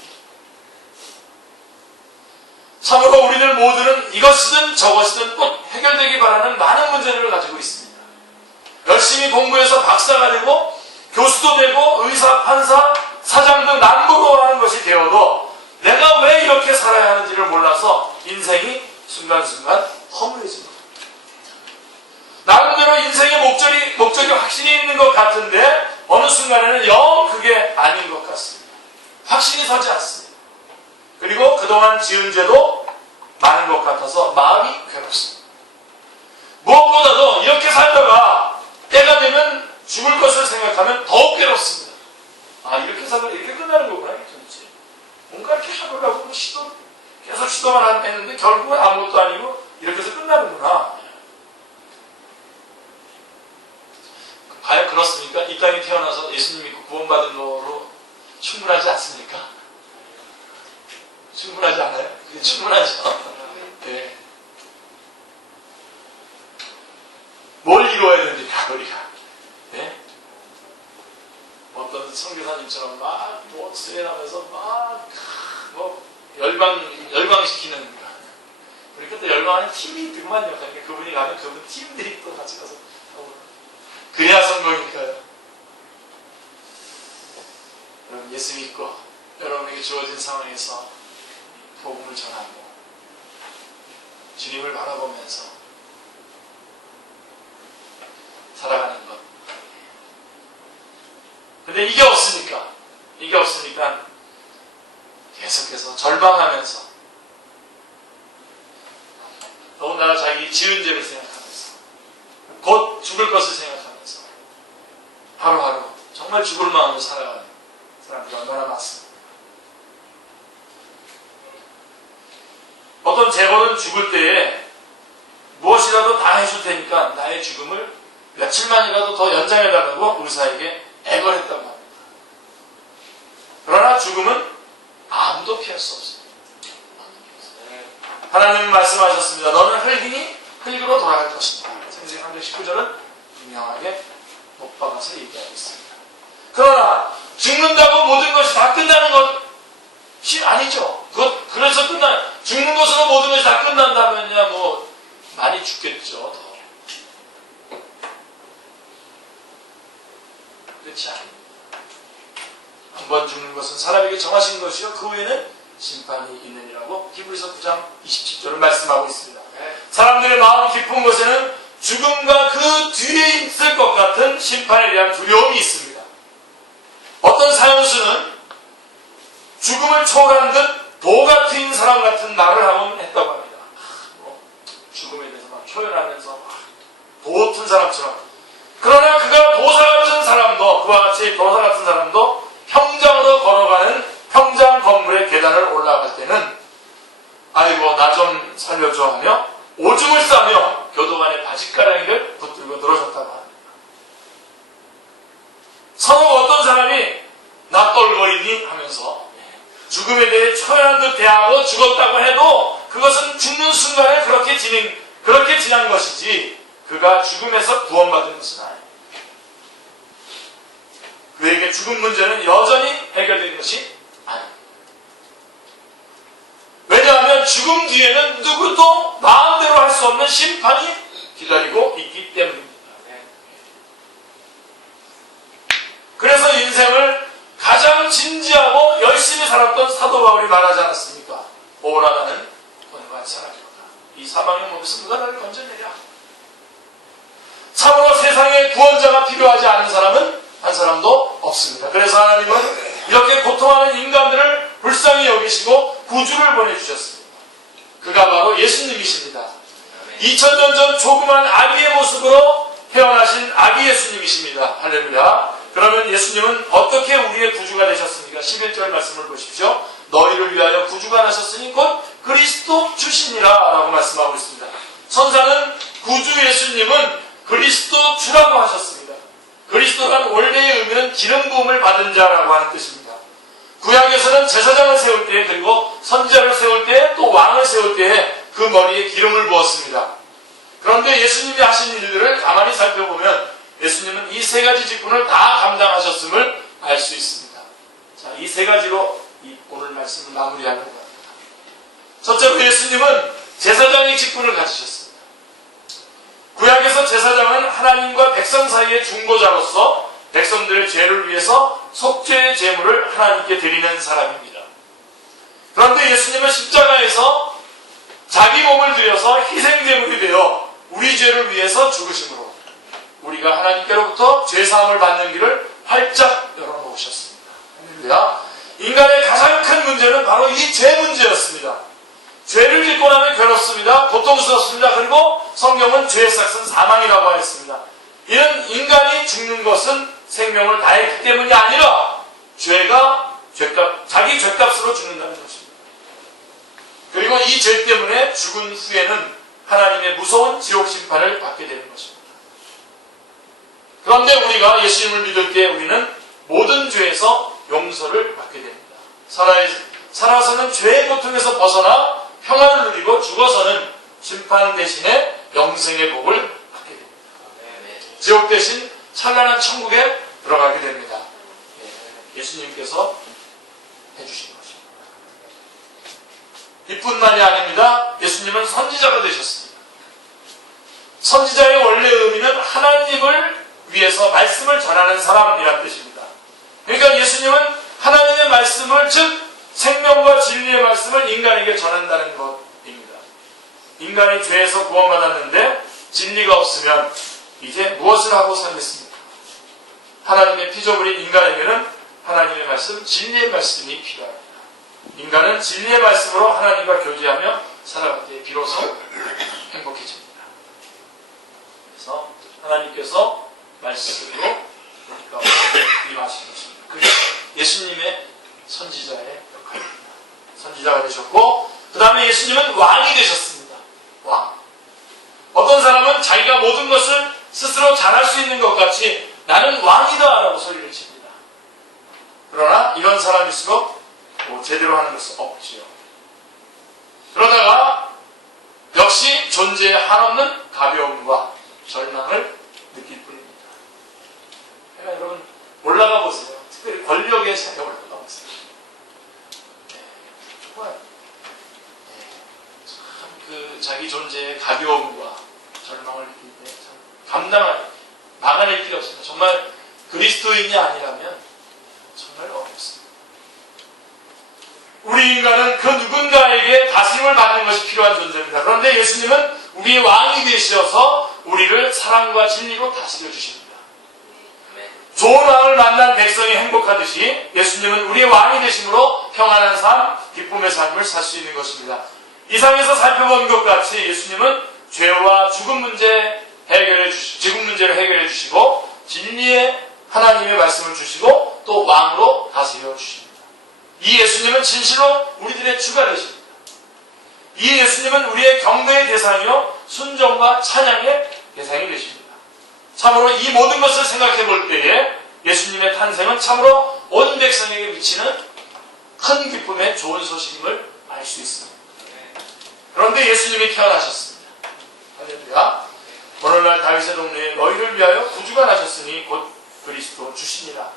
참으로 우리들 모두는 이것이든 저것이든 꼭 해결되기 바라는 많은 문제들을 가지고 있습니다. 열심히 공부해서 박사가 되고 교수도 되고 의사, 판사, 사장 등 남부로 하는 것이 되어도 내가 왜 이렇게 살아야 하는지를 몰라서 인생이 순간순간 허무해집니다. 나름대로 인생의 목적이 확신이 있는 것 같은데 어느 순간에는 영 그게 아닌 것 같습니다. 확신이 서지 않습니다. 그리고 그동안 지은 죄도 많은 것 같아서 마음이 괴롭습니다. 무엇보다도 이렇게 살다가 때가 되면 죽을 것을 생각하면 더욱 괴롭습니다. 아, 이렇게 살다가 이렇게 끝나는 거구나, 도대체. 뭔가 이렇게 하려고 계속 시도만 했는데 결국은 아무것도 아니고 이렇게 해서 끝나는구나. 과연 그렇습니까? 이 땅에 태어나서 예수님 믿고 구원받은 거로 충분하지 않습니까? 충분하지 않아요? 그게 충분하죠. 네. 이루어야 됩니다. 우리가. 네? 어떤 선교사님처럼 막 뭐 수행하면서 막 뭐 열광시키는 그러니까 또 열광하는 팀이 있더만요. 그러니까 그분이 가면 그분 팀들이 또 같이 가서 그래야 성공이니까요. 여러분 예수 믿고 여러분에게 주어진 상황에서 복음을 전하고 주님을 바라보면서 살아가는 것. 근데 이게 없으니까 계속해서 절망하면서 더군다나 자기 지은 죄를 생각하면서 곧 죽을 것을 생각하면서 하루하루 정말 죽을 마음으로 살아가는 사람들이 얼마나 많습니다. 어떤 재벌은 죽을 때에 무엇이라도 다 해줄 테니까 나의 죽음을 며칠만이라도 더 연장해달라고 의사에게 애걸했다고 합니다. 그러나 죽음은 아무도 피할 수 없습니다. 하나님은 말씀하셨습니다. 너는 흙이니 흙으로 돌아갈 것이다. 창세기 3장 19절은 분명하게 못 박아서 얘기하고 있습니다. 그러나 죽는다고 모든 것이 다 끝나는 것이 아니죠. 그래서 죽는 것으로 모든 것이 다 끝난다면야 뭐 많이 죽겠죠. 더. 그렇지 않습니다. 한번 죽는 것은 사람에게 정하신 것이요 그 후에는 심판이 있느니라고 히브리서 9장 27절을 말씀하고 있습니다. 사람들의 마음 깊은 곳에는 죽음과 그 뒤에 있을 것 같은 심판에 대한 두려움이 있습니다. 어떤 사연수는 죽음을 초월한 듯 도가 트인 사람 같은 말을 하곤 했다고 합니다. 죽음에 대해서 막 표현하면서 도 튼 사람처럼. 그러나 그가 도사 같은 사람도 그와 같이 도사 같은 사람도 평장으로 걸어가는 평장 건물의 계단을 올라갈 때는 아이고 나 좀 살려줘 하며 오줌을 싸며 교도관의 바짓가랑이를 붙들고 늘어졌다고 합니다. 서로 어떤 사람이 나 똘거리니 하면서 죽음에 대해 초연한 듯 대하고 죽었다고 해도 그것은 죽는 순간에 그렇게 지난 것이지 그가 죽음에서 구원받은 것은 아닙니다. 그에게 죽음 문제는 여전히 해결된 것이 아닙니다. 왜냐하면 죽음 뒤에는 누구도 마음대로 할 수 없는 심판이 기다리고 있기 때문입니다. 그래서 인생을 가장 진지하고 열심히 살았던 사도 바울이 말하지 않았습니까? 오라 나는 오늘만 살아주라. 이 사망의 몸에서 누가 나를 건져내랴. 참으로 세상에 구원자가 필요하지 않은 사람은 한 사람도 없습니다. 그래서 하나님은 이렇게 고통하는 인간들을 불쌍히 여기시고 구주를 보내주셨습니다. 그가 바로 예수님이십니다. 2000년 전 조그만 아기의 모습으로 태어나신 아기 예수님이십니다. 할렐루야. 그러면 예수님은 어떻게 우리의 구주가 되셨습니까? 11절 말씀을 보십시오. 너희를 위하여 구주가 나셨으니 곧 그리스도 주시니라 라고 말씀하고 있습니다. 천사는 구주 예수님은 그리스도 주라고 하셨습니다. 그리스도란 원래의 의미는 기름 부음을 받은 자라고 하는 뜻입니다. 구약에서는 제사장을 세울 때 그리고 선지자를 세울 때 또 왕을 세울 때 그 머리에 기름을 부었습니다. 그런데 예수님이 하신 일들을 가만히 살펴보면 예수님은 이 세 가지 직분을 다 감당하셨음을 알 수 있습니다. 자, 이 세 가지로 오늘 말씀을 마무리하려고 합니다. 첫째로 예수님은 제사장의 직분을 가지셨습니다. 구약에서 제사장은 하나님과 백성 사이의 중보자로서 백성들의 죄를 위해서 속죄의 제물을 하나님께 드리는 사람입니다. 그런데 예수님은 십자가에서 자기 몸을 들여서 희생제물이 되어 우리 죄를 위해서 죽으심으로 우리가 하나님께로부터 죄사함을 받는 길을 활짝 열어놓으셨습니다. 할렐루야. 인간의 가장 큰 문제는 바로 이 죄 문제였습니다. 죄를 짓고 나면 괴롭습니다. 고통스럽습니다. 그리고 성경은 죄의 삭은 사망이라고 하였습니다. 이는 인간이 죽는 것은 생명을 다했기 때문이 아니라 자기 죄값으로 죽는다는 것입니다. 그리고 이 죄 때문에 죽은 후에는 하나님의 무서운 지옥 심판을 받게 되는 것입니다. 그런데 우리가 예수님을 믿을 때 우리는 모든 죄에서 용서를 받게 됩니다. 살아서는 죄의 고통에서 벗어나 평안을 누리고 죽어서는 심판 대신에 영생의 복을 받게 됩니다. 지옥 대신 찬란한 천국에 들어가게 됩니다. 예수님께서 해주신 것입니다. 이뿐만이 아닙니다. 예수님은 선지자가 되셨습니다. 선지자의 원래 의미는 하나님을 위해서 말씀을 전하는 사람이라는 뜻입니다. 그러니까 예수님은 하나님의 말씀을, 즉 생명과 진리의 말씀을 인간에게 전한다는 것입니다. 인간이 죄에서 구원받았는데 진리가 없으면 이제 무엇을 하고 살겠습니까? 하나님의 피조물인 인간에게는 하나님의 말씀, 진리의 말씀이 필요합니다. 인간은 진리의 말씀으로 하나님과 교제하며 살아갈 때 비로소 행복해집니다. 그래서 하나님께서 말씀으로 우리가 임하신 것입니다. 그게 예수님의 선지자의 역할입니다. 선지자가 되셨고, 그 다음에 예수님은 왕이 되셨습니다. 왕. 어떤 사람은 자기가 모든 것을 스스로 잘할 수 있는 것 같이 나는 왕이다 라고 소리를 칩니다. 그러나 이런 사람일수록 제대로 하는 것은 없지요. 그러다가 역시 존재에 한없는 가벼움과 절망을 느낄 뿐입니다. 그러니까 여러분 올라가 보세요. 특별히 권력의 자리에 올라가 보세요. 정말 참 그 자기 존재의 가벼움과 절망을 느낄 때 참 막아낼 길이 없습니다. 정말 그리스도인이 아니라면 정말 어렵습니다. 우리 인간은 그 누군가에게 다스림을 받는 것이 필요한 존재입니다. 그런데 예수님은 우리의 왕이 되셔서 우리를 사랑과 진리로 다스려 주십니다. 좋은 왕을 만난 백성이 행복하듯이 예수님은 우리의 왕이 되심으로 평안한 삶, 기쁨의 삶을 살 수 있는 것입니다. 이 상에서 살펴본 것 같이 예수님은 죄와 죽음 문제를 해결해 주시고 진리의 하나님의 말씀을 주시고 또 왕으로 다스려 주십니다. 이 예수님은 진실로 우리들의 주가 되십니다. 이 예수님은 우리의 경배의 대상이요 순종과 찬양의 대상이 되십니다. 참으로 이 모든 것을 생각해 볼 때에 예수님의 탄생은 참으로 온 백성에게 미치는 큰 기쁨의 좋은 소식임을 알 수 있습니다. 그런데 예수님이 태어나셨습니다. 할렐루야. 오늘날 다윗의 동네에 너희를 위하여 구주가 나셨으니 곧 그리스도 주시니라.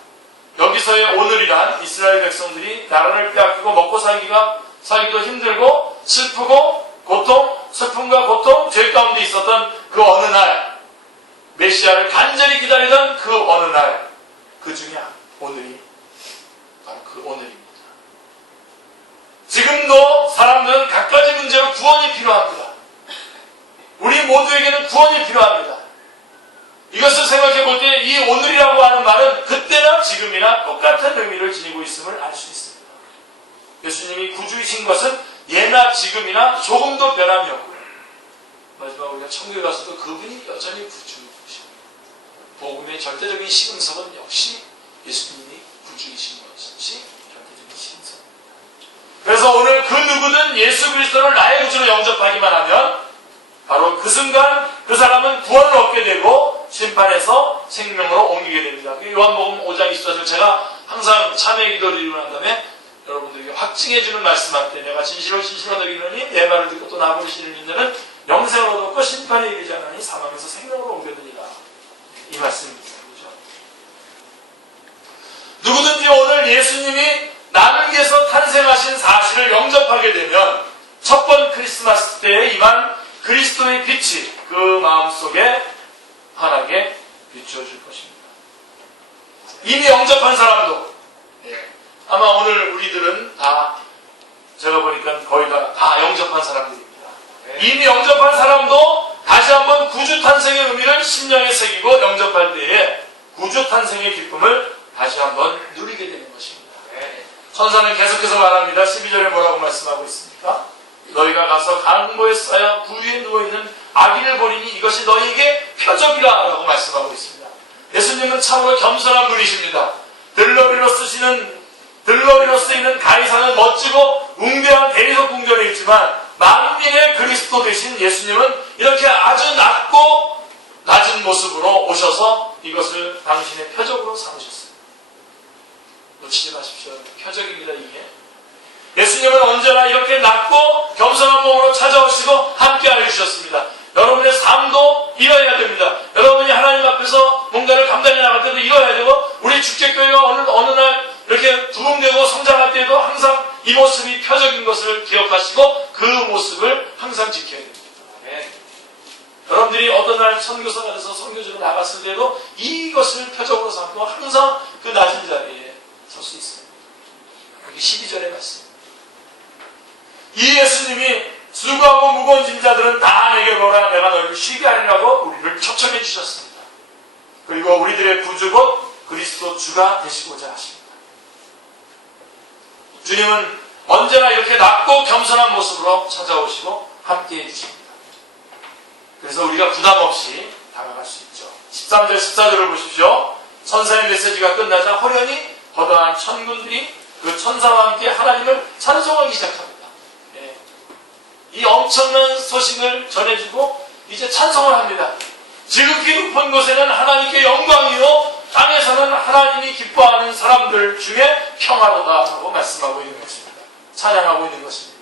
여기서의 오늘이란 이스라엘 백성들이 나라를 빼앗기고 먹고 살기도 힘들고 슬픔과 고통, 죄 가운데 있었던 그 어느 날, 메시아를 간절히 기다리던 그 어느 날, 그 중에 오늘이 바로 그 오늘입니다. 지금도 사람들은 갖가지 문제로 구원이 필요합니다. 우리 모두에게는 구원이 필요합니다. 이것을 생각해 볼 때 이 오늘이라고 하는 말은 그때나 지금이나 똑같은 의미를 지니고 있음을 알 수 있습니다. 예수님이 구주이신 것은 예나 지금이나 조금도 변함이 없고 마지막 우리가 천국에 가서도 그분이 여전히 구주이십니다. 복음의 절대적인 시금석은 역시 예수님이 구주이신 것이 절대적인 시금석입니다. 그래서 오늘 그 누구든 예수 그리스도를 나의 구주로 영접하기만 하면 바로 그 순간 그 사람은 구원을 얻게 되고 심판에서 생명으로 옮기게 됩니다. 요한복음 5장 24절 제가 항상 참회 기도를 드리고 난 다음에 여러분들에게 확증해주는 말씀할 때 내가 진실로 너희는 내 말을 듣고 또 나 부르시는 이들은 영생을 얻었고 심판에 이르지 않으니 사망에서 생명으로 옮겨드리라. 이 말씀입니다. 그렇죠? 누구든지 오늘 예수님이 나를 위해서 탄생하신 사실을 영접하게 되면 첫 번 크리스마스 때에 임한 그리스도의 빛이 그 마음속에 환하게 비추어줄 것입니다. 이미 영접한 사람도 아마 오늘 우리들은 다 제가 보니까 거의 다 영접한 사람들입니다. 이미 영접한 사람도 다시 한번 구주 탄생의 의미를 심령에 새기고 영접할 때에 구주 탄생의 기쁨을 다시 한번 누리게 되는 것입니다. 천사는 계속해서 말합니다. 12절에 뭐라고 말씀하고 있습니까? 너희가 가서 강보에 쌓여 부위에 누워있는 아기를 보리니 이것이 너희에게 표적이라 라고 말씀하고 있습니다. 예수님은 참으로 겸손한 분이십니다. 들러리로 쓰이는 가이사는 멋지고 웅대한 대리석 궁전에 있지만 만민의 그리스도 되신 예수님은 이렇게 아주 낮은 모습으로 오셔서 이것을 당신의 표적으로 삼으셨습니다. 놓치지 마십시오. 표적입니다. 이게 예수님은 언제나 이렇게 낮고 겸손한 몸으로 찾아오시고 함께하여 주셨습니다. 여러분의 삶도 이어야 됩니다. 여러분이 하나님 앞에서 뭔가를 감당해 나갈 때도 이뤄야 되고, 우리 축제교회가 어느 날 이렇게 부흥되고 성장할 때에도 항상 이 모습이 표적인 것을 기억하시고 그 모습을 항상 지켜야 됩니다. 여러분들이 어떤 날 선교사가 돼서 선교지로 나갔을 때도 이것을 표적으로 삼고 항상 그 낮은 자리에 설 수 있습니다. 여기 12절에 말씀입니다. 이 예수님이 수고하고 무거운 짐 자들은 다 내게 오라, 내가 너희를 쉬게 하리라고 우리를 초청해 주셨습니다. 그리고 우리들의 구주 곧 그리스도 주가 되시고자 하십니다. 주님은 언제나 이렇게 낮고 겸손한 모습으로 찾아오시고 함께해 주십니다. 그래서 우리가 부담 없이 다가갈 수 있죠. 13절, 14절을 보십시오. 천사의 메시지가 끝나자 호련히 거대한 천군들이 그 천사와 함께 하나님을 찬송하기 시작합니다. 이 엄청난 소식을 전해주고 이제 찬송을 합니다. 지극히 높은 곳에는 하나님께 영광이요, 땅에서는 하나님이 기뻐하는 사람들 중에 평화로다라고 말씀하고 있는 것입니다. 찬양하고 있는 것입니다.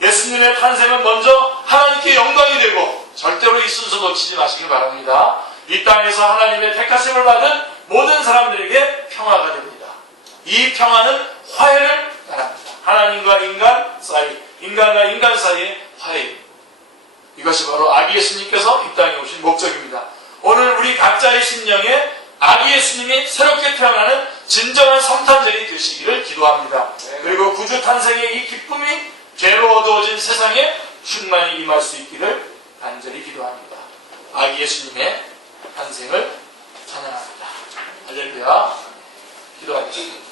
예수님의 탄생은 먼저 하나님께 영광이 되고, 절대로 이 순서 놓치지 마시기 바랍니다. 이 땅에서 하나님의 택하심을 받은 모든 사람들에게 평화가 됩니다. 이 평화는 화해를 말합니다. 하나님과 인간 사이, 인간과 인간 사이의 화해. 이것이 바로 아기 예수님께서 이 땅에 오신 목적입니다. 오늘 우리 각자의 심령에 아기 예수님이 새롭게 태어나는 진정한 성탄절이 되시기를 기도합니다. 그리고 구주 탄생의 이 기쁨이 죄로 어두워진 세상에 충만히 임할 수 있기를 간절히 기도합니다. 아기 예수님의 탄생을 찬양합니다. 할렐루야. 기도하겠습니다.